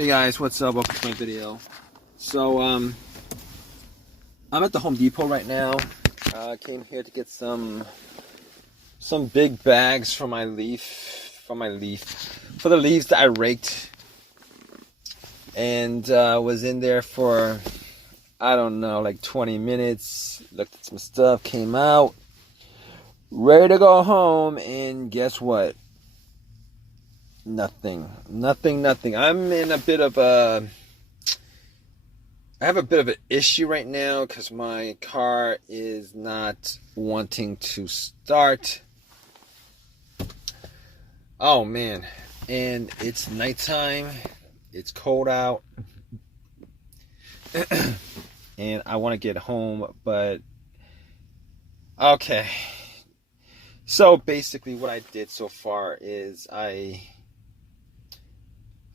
Hey guys, what's up? Welcome to my video. So, I'm at the Home Depot right now. I came here to get some big bags for my for the leaves that I raked, and was in there for, I don't know, like 20 minutes. Looked at some stuff, came out, ready to go home, and guess what? Nothing. I'm in a bit of I have a bit of an issue right now because my car is not wanting to start. Oh man, and it's nighttime, it's cold out, and I want to get home, but okay. So basically what I did so far is I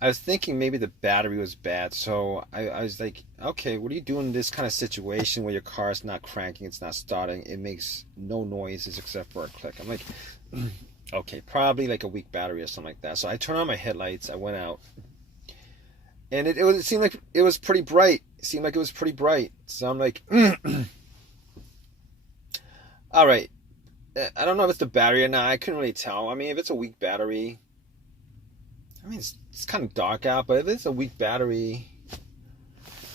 was thinking maybe the battery was bad, so I was like, okay, what do you do in this kind of situation where your car is not cranking, it's not starting, it makes no noises except for a click? I'm like, okay, probably like a weak battery or something like that. So I turned on my headlights, I went out, and it seemed like it was pretty bright. So I'm like, all right, I don't know if it's the battery or not. I couldn't really tell. I mean, if it's a weak battery, I mean, it's kind of dark out, but if it's a weak battery,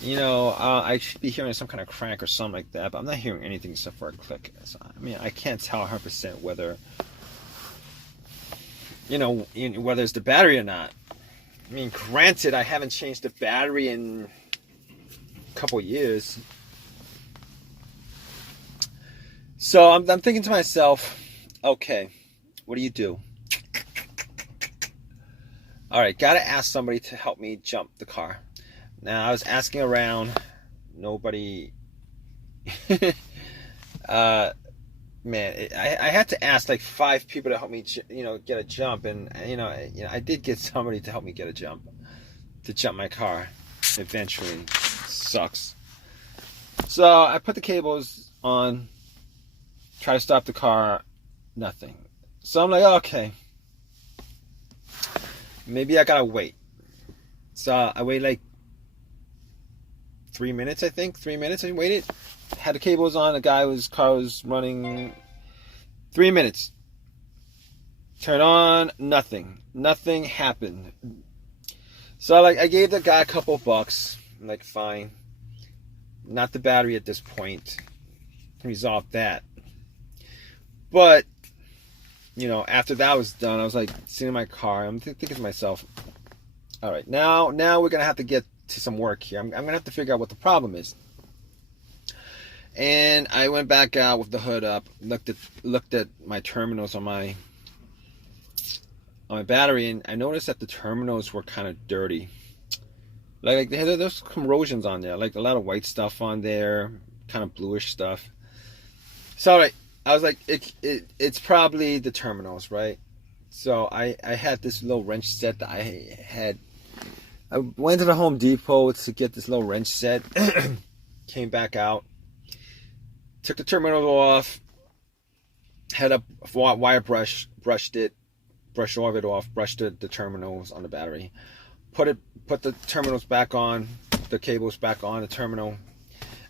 you know, I should be hearing some kind of crank or something like that, but I'm not hearing anything except for a click. So, I mean, I can't tell 100% whether, you know, whether it's the battery or not. I mean, granted, I haven't changed the battery in a couple years. So I'm thinking to myself, okay, what do you do? All right, gotta ask somebody to help me jump the car. Now, I was asking around, nobody. Man, I had to ask like 5 people to help me, get a jump, and I did get somebody to help me get a jump, to jump my car. Eventually, sucks. So I put the cables on, try to stop the car, nothing. So I'm like, okay. Maybe I gotta wait. So I waited like 3 minutes, I think. 3 minutes I waited. Had the cables on, car was running. 3 minutes. Turn on, nothing. Nothing happened. So I gave the guy a couple bucks. I'm like, fine. Not the battery at this point. Resolve that. But after that was done, I was like sitting in my car. I'm thinking to myself, all right, now we're gonna have to get to some work here. I'm gonna have to figure out what the problem is. And I went back out with the hood up, looked at my terminals on my battery, and I noticed that the terminals were kind of dirty. Like there's corrosions on there, like a lot of white stuff on there, kind of bluish stuff. So all right, I was like, it's probably the terminals, right? So I had this little wrench set that I had. I went to the Home Depot to get this little wrench set. Came back out, took the terminals off, had a wire brush, brushed all of it off, brushed the terminals on the battery, put the terminals back on, the cables back on the terminal.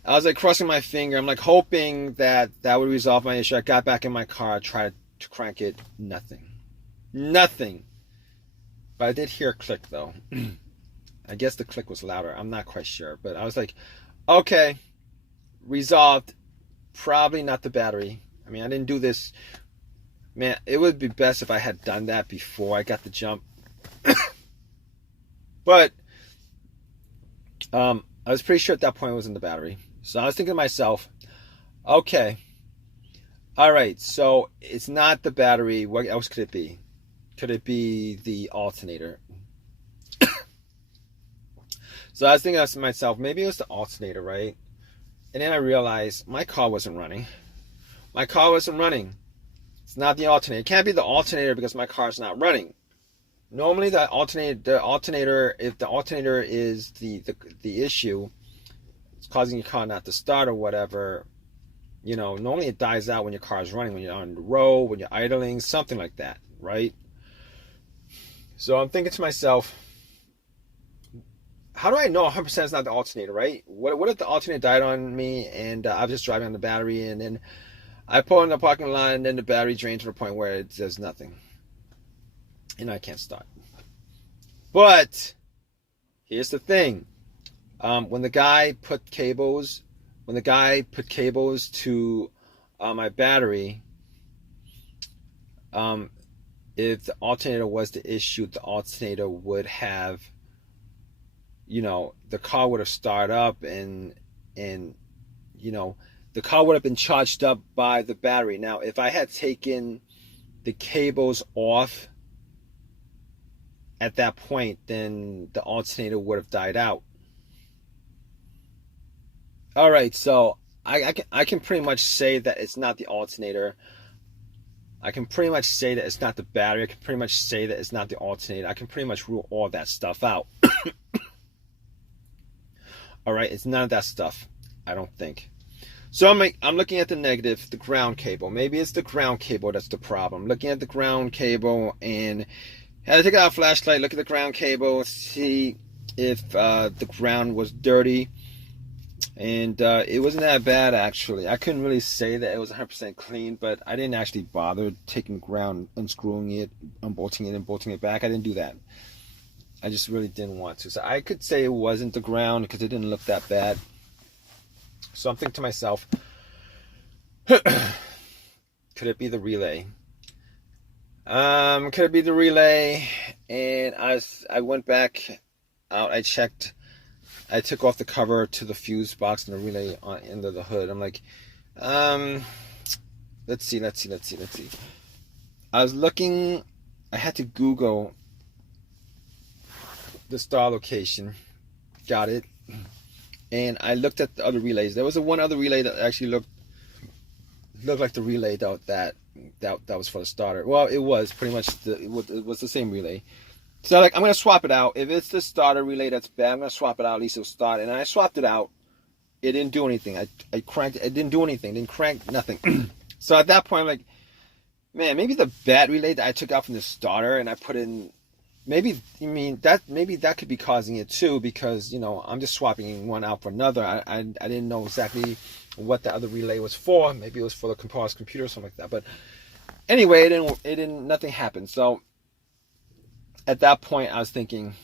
I was like crossing my finger. I'm like hoping that would resolve my issue. I got back in my car, tried to crank it. Nothing. But I did hear a click though. I guess the click was louder. I'm not quite sure. But I was like, okay, resolved. Probably not the battery. I mean, I didn't do this. Man, it would be best if I had done that before I got the jump. But I was pretty sure at that point it was in the battery. So I was thinking to myself, okay, all right, so it's not the battery. What else could it be? Could it be the alternator? So I was thinking to myself, maybe it was the alternator, right? And then I realized my car wasn't running. It's not the alternator. It can't be the alternator because my car's not running. Normally the alternator, if the alternator is the issue, it's causing your car not to start or whatever, normally it dies out when your car is running, when you're on the road, when you're idling, something like that, right? So I'm thinking to myself, how do I know 100% it's not the alternator, right? What if the alternator died on me and I was just driving on the battery and then I pull in the parking lot and then the battery drains to the point where it does nothing and I can't start. But here's the thing: when the guy put cables to my battery, if the alternator was the issue, the alternator would have, the car would have started up and the car would have been charged up by the battery. Now, if I had taken the cables off at that point, then the alternator would have died out. All right, so I can pretty much say that it's not the alternator. I can pretty much say that it's not the battery. I can pretty much say that it's not the alternator. I can pretty much rule all that stuff out. All right, it's none of that stuff, I don't think. So I'm looking at the negative, the ground cable. Maybe it's the ground cable that's the problem. Looking at the ground cable and had to take out a flashlight, look at the ground cable, see if the ground was dirty. And it wasn't that bad, actually. I couldn't really say that it was 100% clean, but I didn't actually bother taking the ground, unscrewing it, unbolting it, and bolting it back. I didn't do that. I just really didn't want to. So I could say it wasn't the ground because it didn't look that bad. So I'm thinking to myself, could it be the relay? Could it be the relay? And I went back out. I checked. I took off the cover to the fuse box and the relay on end of the hood. I'm like, let's see. I was looking. I had to Google the star location. Got it. And I looked at the other relays. There was one other relay that actually looked like the relay that was for the starter. Well, it was pretty much it was the same relay. So I'm gonna swap it out. If it's the starter relay that's bad, I'm gonna swap it out. At least it'll start. And I swapped it out. It didn't do anything. I cranked it. It didn't do anything. It didn't crank nothing. So at that point, I'm like, man, maybe the bad relay that I took out from the starter and I put in. Maybe that could be causing it too, because I'm just swapping one out for another. I didn't know exactly what the other relay was for. Maybe it was for the composite computer or something like that. But anyway, nothing happened. So at that point, I was thinking,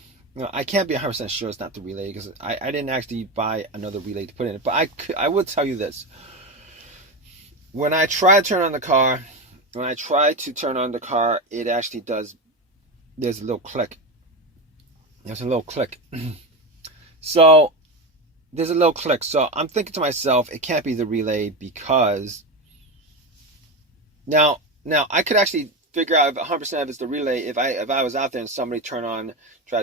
I can't be 100% sure it's not the relay because I didn't actually buy another relay to put in it. But I would tell you this: when I try to turn on the car, it actually does. There's a little click. So there's a little click. So I'm thinking to myself, it can't be the relay because now I could actually figure out if 100% if it's the relay. If I was out there and somebody try to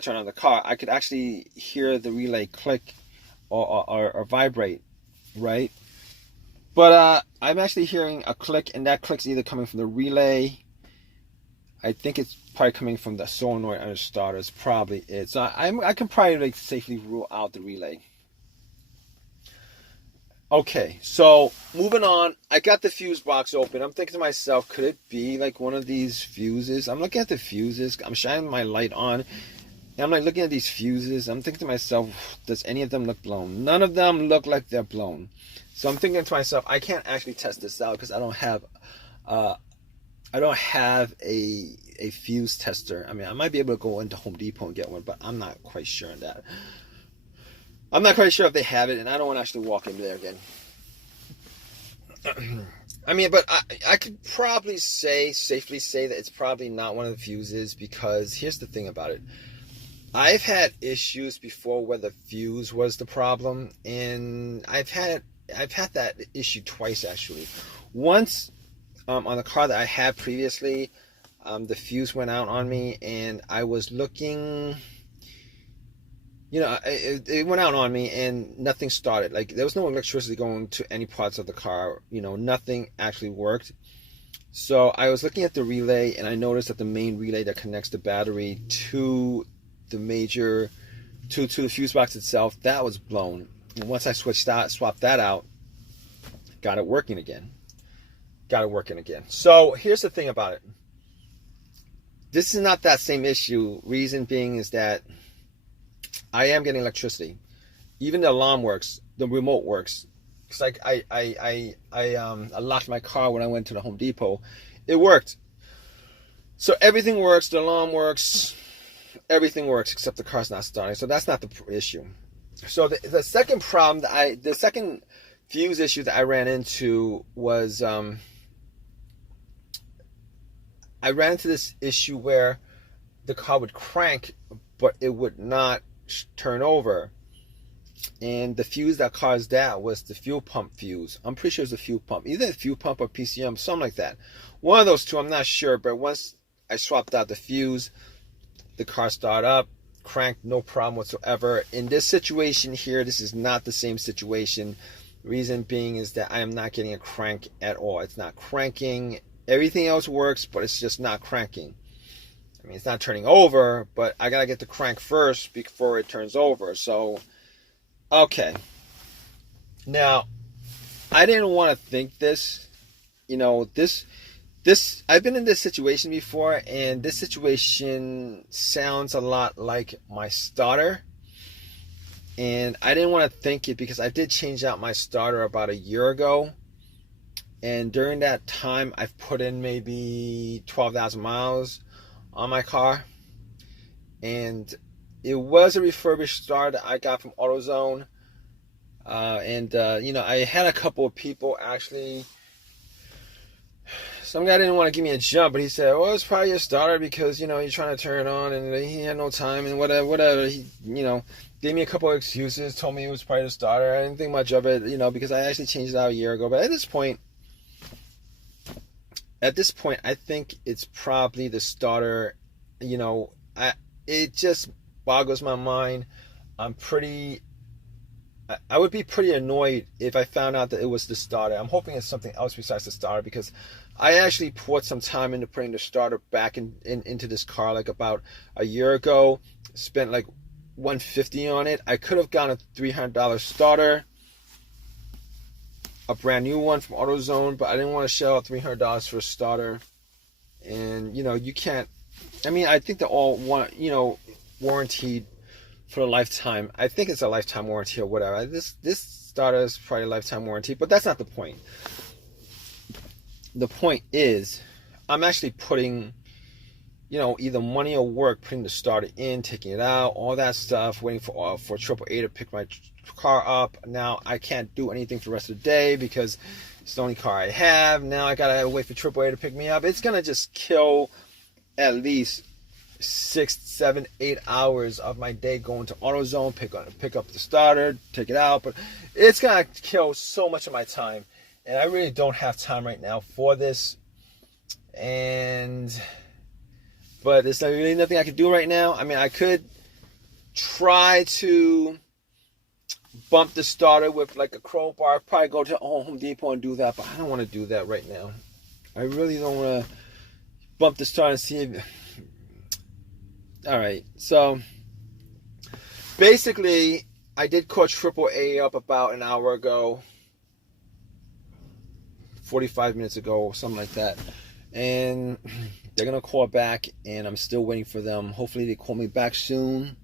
turn on the car, I could actually hear the relay click or vibrate, right? But I'm actually hearing a click, and that click's either coming from the relay. I think it's probably coming from the solenoid under starter. It's probably it. So I can probably safely rule out the relay. Okay, so moving on. I got the fuse box open. I'm thinking to myself, could it be like one of these fuses? I'm looking at the fuses. I'm shining my light on. And I'm looking at these fuses. I'm thinking to myself, does any of them look blown? None of them look like they're blown. So I'm thinking to myself, I can't actually test this out because I don't have a fuse tester. I mean, I might be able to go into Home Depot and get one, but I'm not quite sure on that. I'm not quite sure if they have it, and I don't want to actually walk in there again. I mean, but I could probably safely say that it's probably not one of the fuses, because here's the thing about it. I've had issues before where the fuse was the problem, and I've had that issue twice actually. Once on the car that I had previously, the fuse went out on me, and I was looking. It went out on me and nothing started. Like, there was no electricity going to any parts of the car. Nothing actually worked. So I was looking at the relay, and I noticed that the main relay that connects the battery to the to the fuse box itself, that was blown. And once I swapped that out, got it working again. So here's the thing about it. This is not that same issue. Reason being is that I am getting electricity. Even the alarm works. The remote works. It's like I locked my car when I went to the Home Depot. It worked. So everything works. The alarm works. Everything works except the car's not starting. So that's not the issue. So the second problem the second fuse issue that I ran into was I ran into this issue where the car would crank, but it would not turn over. And the fuse that caused that was the fuel pump fuse. I'm pretty sure it was the fuel pump. Either the fuel pump or PCM, something like that. One of those two, I'm not sure. But once I swapped out the fuse, the car started up, cranked, no problem whatsoever. In this situation here, this is not the same situation. Reason being is that I am not getting a crank at all. It's not cranking. Everything else works, but it's just not cranking. I mean, it's not turning over, but I gotta get the crank first before it turns over. So, okay. Now, I didn't want to think this. You know, this I've been in this situation before, and this situation sounds a lot like my starter. And I didn't want to think it because I did change out my starter about a year ago. And during that time, I've put in maybe 12,000 miles on my car. And it was a refurbished starter I got from AutoZone. You know, I had a couple of people actually. Some guy didn't want to give me a jump, but he said, well, it's probably your starter because, you know, you're trying to turn it on and he had no time and whatever. He, you know, gave me a couple of excuses, told me it was probably the starter. I didn't think much of it, you know, because I actually changed it out a year ago. But at this point, I think it's probably the starter. You know, it just boggles my mind. I would be pretty annoyed if I found out that it was the starter. I'm hoping it's something else besides the starter because I actually poured some time into putting the starter back into this car like about a year ago. Spent like $150 on it. I could have gotten a $300 starter, a brand new one from AutoZone, but I didn't want to shell out $300 for a starter. And, you know, you can't, I mean, I think they're all, warranted for a lifetime. I think it's a lifetime warranty or whatever. This starter is probably a lifetime warranty, but that's not the point. The point is, I'm actually putting, you know, either money or work putting the starter in, taking it out, all that stuff, waiting for AAA to pick my car up. Now I can't do anything for the rest of the day because it's the only car I have. Now I gotta wait for AAA to pick me up. It's gonna just kill at least 6, 7, 8 hours of my day going to AutoZone, pick up the starter, take it out. But it's gonna kill so much of my time, and I really don't have time right now for this. But there's really nothing I could do right now. I mean, I could try to bump the starter with like a crowbar. Probably go to Home Depot and do that, but I don't want to do that right now. I really don't want to bump the starter and see if... Alright, so basically I did call AAA up about an hour ago, 45 minutes ago, something like that, and they're gonna call back, and I'm still waiting for them. Hopefully they call me back soon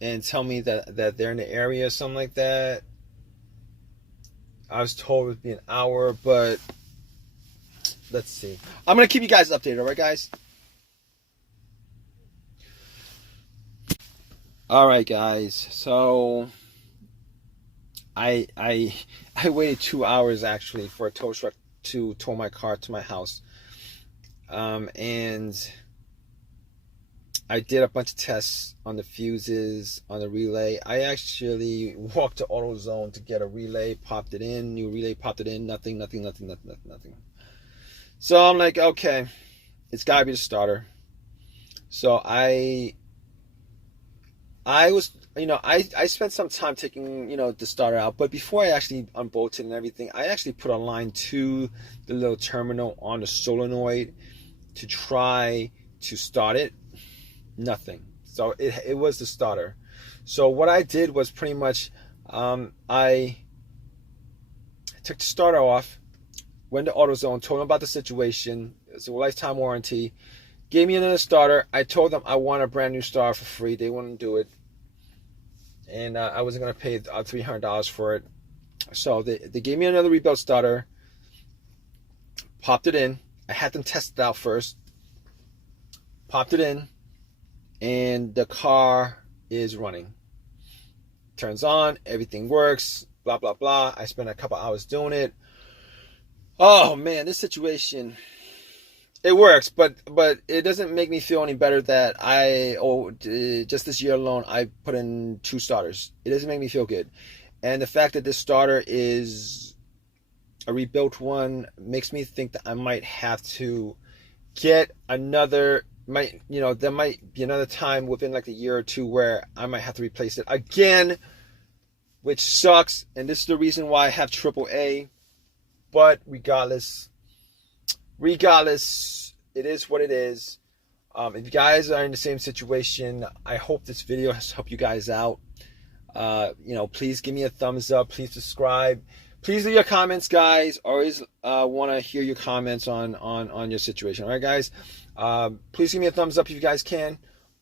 and tell me that they're in the area or something like that. I was told it would be an hour, but let's see. I'm going to keep you guys updated, alright guys? Alright guys, so I waited 2 hours actually for a tow truck to tow my car to my house. And I did a bunch of tests on the fuses, on the relay. I actually walked to AutoZone to get a relay, popped it in, new relay, popped it in, nothing. So I'm like, okay, it's gotta be the starter. So I was, I spent some time taking, the starter out, but before I actually unbolted and everything, I actually put a line to the little terminal on the solenoid to try to start it. Nothing. So it was the starter. So what I did was pretty much, I took the starter off, went to AutoZone, told them about the situation. It's a lifetime warranty. Gave me another starter. I told them I want a brand new starter for free. They wouldn't do it. And I wasn't going to pay $300 for it. So they gave me another rebuilt starter. Popped it in. I had them test it out first. Popped it in. And the car is running. Turns on. Everything works. Blah, blah, blah. I spent a couple hours doing it. Oh, man. This situation... It works, but it doesn't make me feel any better that just this year alone, I put in 2 starters. It doesn't make me feel good. And the fact that this starter is a rebuilt one makes me think that I might have to get another, there might be another time within like a year or two where I might have to replace it again, which sucks. And this is the reason why I have AAA. But regardless, it is what it is. If you guys are in the same situation, I hope this video has helped you guys out. Please give me a thumbs up. Please subscribe. Please leave your comments, guys. Always want to hear your comments on your situation. All right, guys. Please give me a thumbs up if you guys can.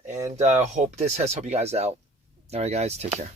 And hope this has helped you guys out. All right, guys. Take care.